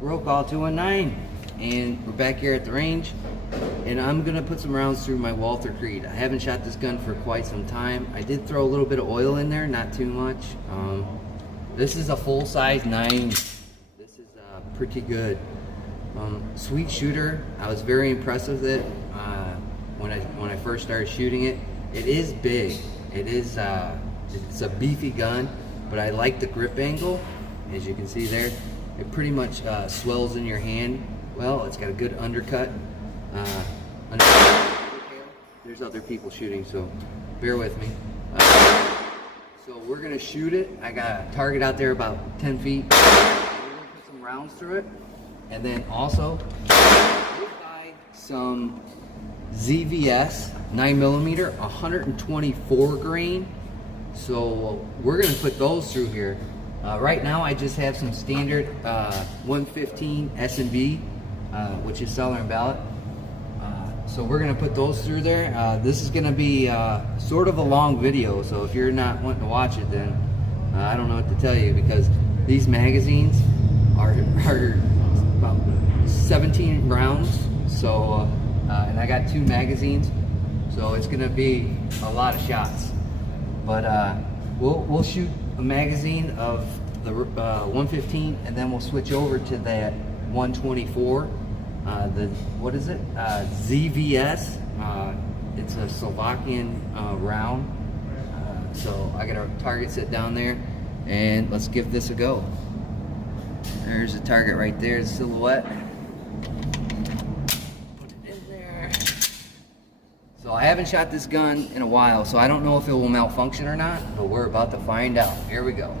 Roll call 219, and we're back here at the range, and I'm gonna put some rounds through my Walther Creed. I haven't shot this gun for quite some time. I did throw a little bit of oil in there, not too much. This is a full-size 9. This is pretty good. Sweet shooter. I was very impressed with it when I first started shooting it. It is big. It's a beefy gun, but I like the grip angle. As you can see there, it pretty much swells in your hand. Well, it's got a good undercut. There's other people shooting, so bear with me. So we're gonna shoot it. I got a target out there about 10 feet. We're gonna put some rounds through it, and then also we'll buy some ZVS 9mm 124 grain. So we're gonna put those through here. Right now I just have some standard 115 S&B, which is Southern Ballot. So we're gonna put those through there. This is gonna be sort of a long video, so if you're not wanting to watch it, then I don't know what to tell you, because these magazines are about 17 rounds. So and I got 2 magazines, so it's gonna be a lot of shots. But we'll shoot a magazine of the 115, and then we'll switch over to that 124. What is it? ZVS. It's a Slovakian round. So I got a target set down there, and let's give this a go. There's a target right there, the silhouette. Put it in there. So I haven't shot this gun in a while, so I don't know if it will malfunction or not, but we're about to find out. Here we go.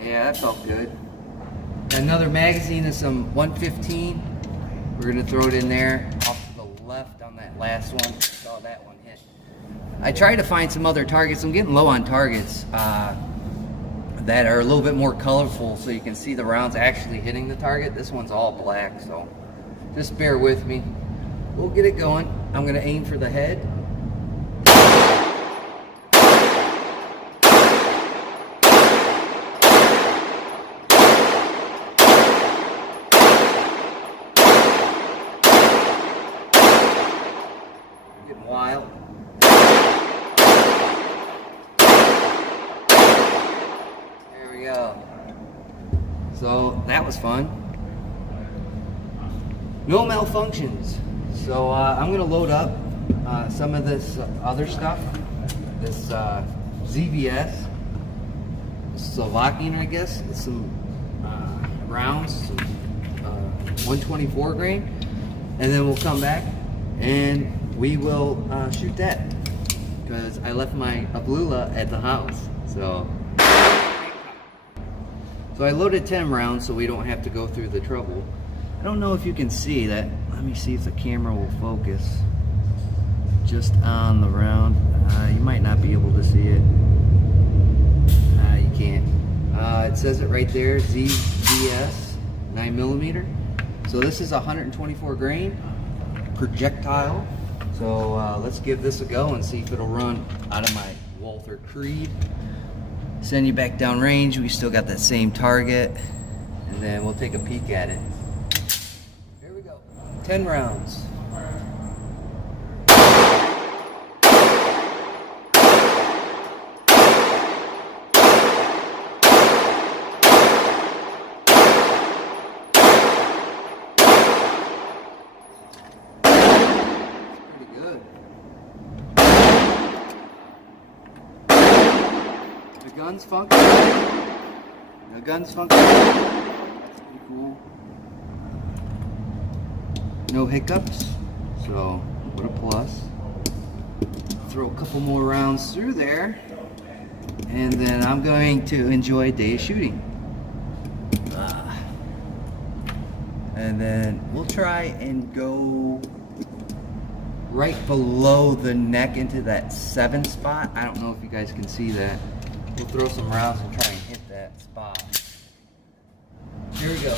Yeah, that felt good. Another magazine of some 115. We're gonna throw it in there off to the left on that last one. Saw that one hit. I tried to find some other targets. I'm getting low on targets that are a little bit more colorful, so you can see the rounds actually hitting the target. This one's all black, so just bear with me. We'll get it going. I'm gonna aim for the head. Wild. There we go. So that was fun. No malfunctions. So I'm gonna load up some of this other stuff. This ZVS Slovakian, I guess. It's some rounds, some 124 grain, and then we'll come back and we will shoot that, because I left my Ablula at the house. So I loaded 10 rounds so we don't have to go through the trouble. I don't know if you can see that. Let me see if the camera will focus just on the round. You might not be able to see it. You can't. It says it right there, ZVS 9mm. So this is 124 grain projectile. So let's give this a go and see if it'll run out of my Walther Creed. Send you back down range. We still got that same target, and then we'll take a peek at it. Here we go. 10 rounds. The gun's functioning. The gun's functioning. That's pretty cool. No hiccups, so what a plus. Throw a couple more rounds through there, and then I'm going to enjoy a day of shooting. And then we'll try and go right below the neck into that 7 spot. I don't know if you guys can see that. We'll throw some rounds and try and hit that spot. Here we go.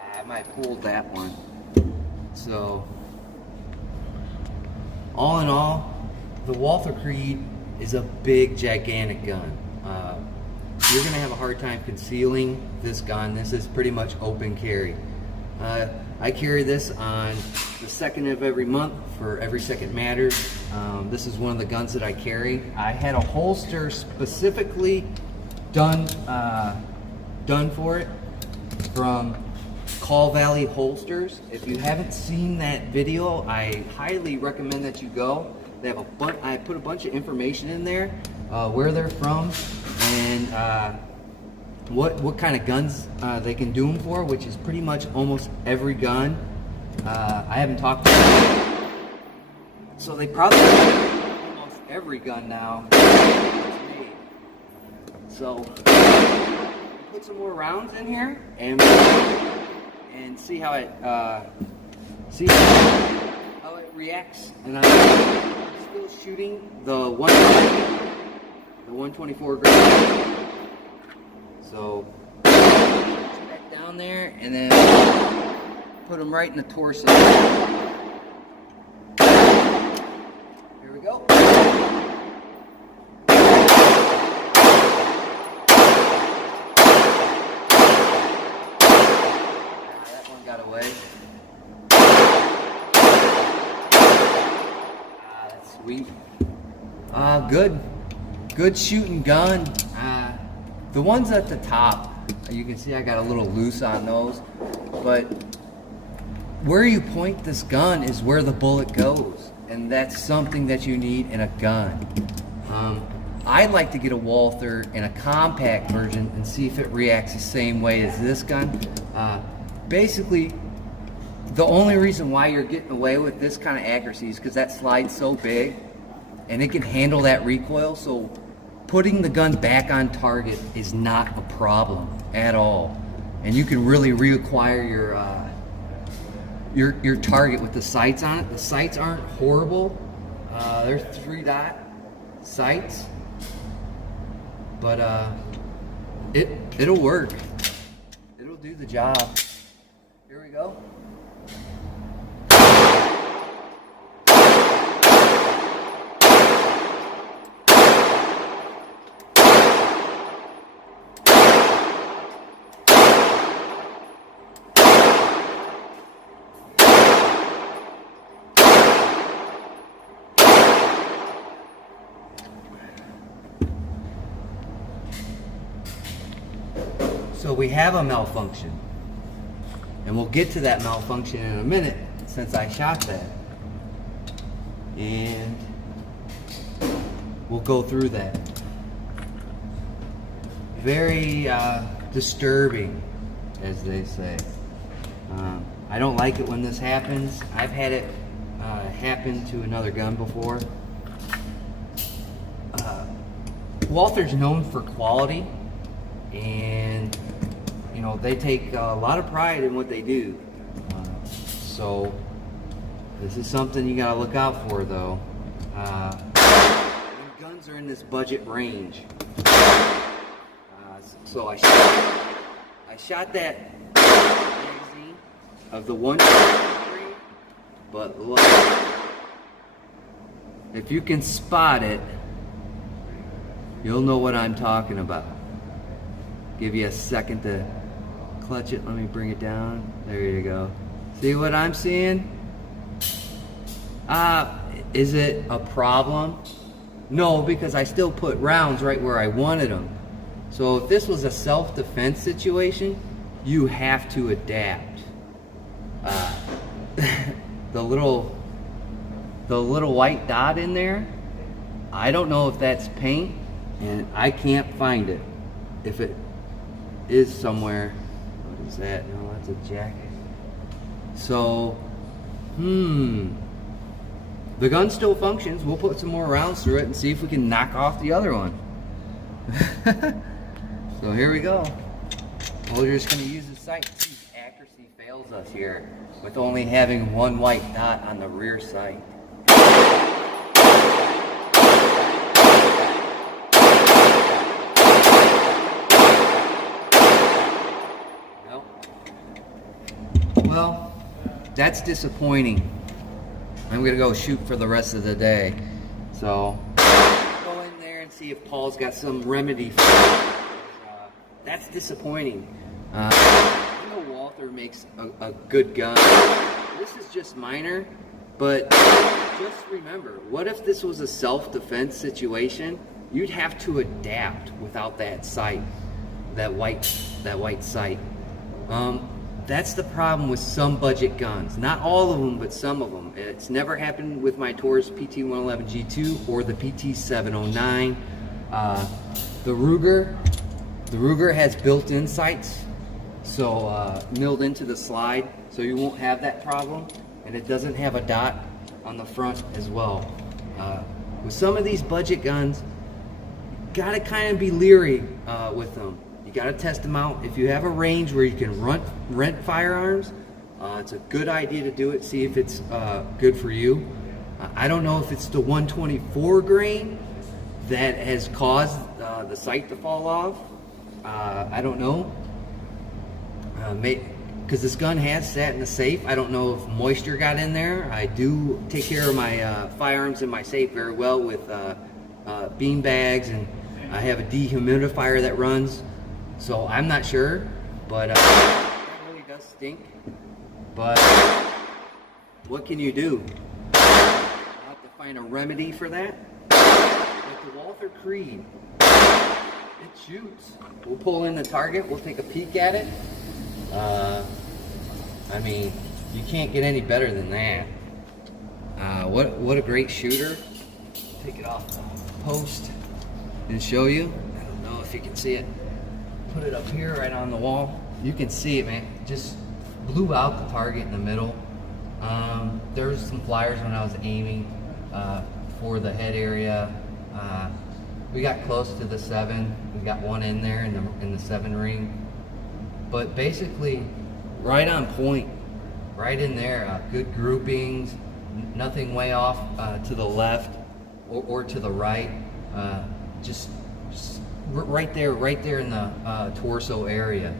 I might pull that one. So, all in all, the Walther Creed is a big, gigantic gun. You're going to have a hard time concealing this gun. This is pretty much open carry. I carry this on the 2nd of every month for Every Second Matters. This is one of the guns that I carry. I had a holster specifically done for it from Call Valley Holsters. If you haven't seen that video, I highly recommend that you go. They have I put a bunch of information in there, where they're from, and what kind of guns they can do them for, which is pretty much almost every gun. I haven't talked to them, so they probably have almost every gun now. So put some more rounds in here and see how it reacts. And I'm still shooting the 124 grain. So put that down there and then put them right in the torso. Here we go. Got away. That's sweet. Good shooting gun. The ones at the top, you can see I got a little loose on those, but where you point this gun is where the bullet goes, and that's something that you need in a gun. I'd like to get a Walther in a compact version and see if it reacts the same way as this gun. Basically, the only reason why you're getting away with this kind of accuracy is because that slide's so big and it can handle that recoil, so putting the gun back on target is not a problem at all. And you can really reacquire your target with the sights on it. The sights aren't horrible. They're 3-dot sights, but it'll work. It'll do the job. Here we go. So we have a malfunction, and we'll get to that malfunction in a minute since I shot that, and we'll go through that. Very disturbing, as they say. I don't like it when this happens. I've had it happen to another gun before. Walther's known for quality, and you know, they take a lot of pride in what they do. So this is something you gotta look out for, though. Guns are in this budget range. So I shot that magazine of the 123, but look, if you can spot it, you'll know what I'm talking about. Give you a second to clutch it. Let me bring it down. There you go. See what I'm seeing? Is it a problem? No, because I still put rounds right where I wanted them. So if this was a self-defense situation, you have to adapt. The little white dot in there, I don't know if that's paint, and I can't find it. If it is somewhere, what is that? No, that's a jacket. So, the gun still functions. We'll put some more rounds through it and see if we can knock off the other one. So here we go. We're just going to use the sight to see if accuracy fails us here with only having one white dot on the rear sight. Nope. Well, that's disappointing. I'm going to go shoot for the rest of the day. So, go in there and see if Paul's got some remedy for it. That's disappointing. I know Walther makes a good gun. This is just minor, but just remember, what if this was a self-defense situation? You'd have to adapt without that sight, that white sight. That's the problem with some budget guns. Not all of them, but some of them. It's never happened with my Taurus PT-111 G2 or the PT-709. The Ruger has built-in sights, so milled into the slide, so you won't have that problem. And it doesn't have a dot on the front as well. With some of these budget guns, you gotta kind of be leery with them. You gotta test them out. If you have a range where you can rent firearms, it's a good idea to do it, see if it's good for you. I don't know if it's the 124 grain that has caused the sight to fall off. I don't know. Because this gun has sat in the safe. I don't know if moisture got in there. I do take care of my firearms in my safe very well with bean bags, and I have a dehumidifier that runs. So I'm not sure, but it really does stink. But what can you do? I'll have to find a remedy for that. Like the Walther Creed, it shoots. We'll pull in the target. We'll take a peek at it. I mean, you can't get any better than that. What a great shooter. Take it off the post and show you. I don't know if you can see it. Put it up here right on the wall. You can see it, man. Just blew out the target in the middle. There was some flyers when I was aiming for the head area. We got close to the 7. We got one in there in the 7 ring. But basically, right on point, right in there. Good groupings, nothing way off to the left or to the right. Just right there in the torso area.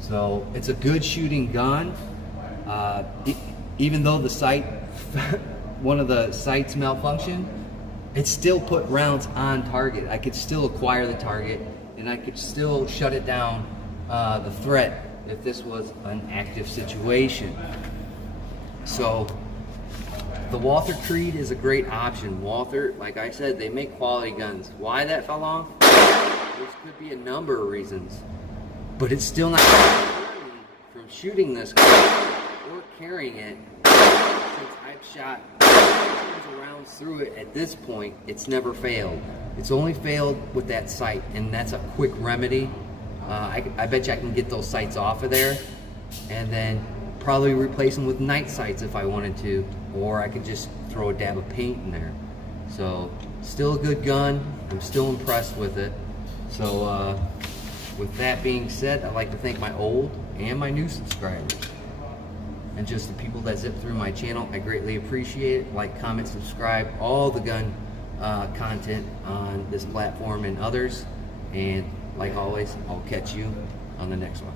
So it's a good shooting gun. Even though the sight, one of the sights malfunctioned, it still put rounds on target. I could still acquire the target, and I could still shut it down, the threat, if this was an active situation. So the Walther Creed is a great option. Walther, like I said, they make quality guns. Why that fell off? There could be a number of reasons, but it's still not from shooting this gun or carrying it. Since I've shot tons of rounds through it, at this point, it's never failed. It's only failed with that sight, and that's a quick remedy. I bet you I can get those sights off of there, and then probably replace them with night sights if I wanted to, or I could just throw a dab of paint in there. So, still a good gun. I'm still impressed with it. So, with that being said, I'd like to thank my old and my new subscribers. And just the people that zip through my channel, I greatly appreciate it. Like, comment, subscribe, all the gun content on this platform and others. And like always, I'll catch you on the next one.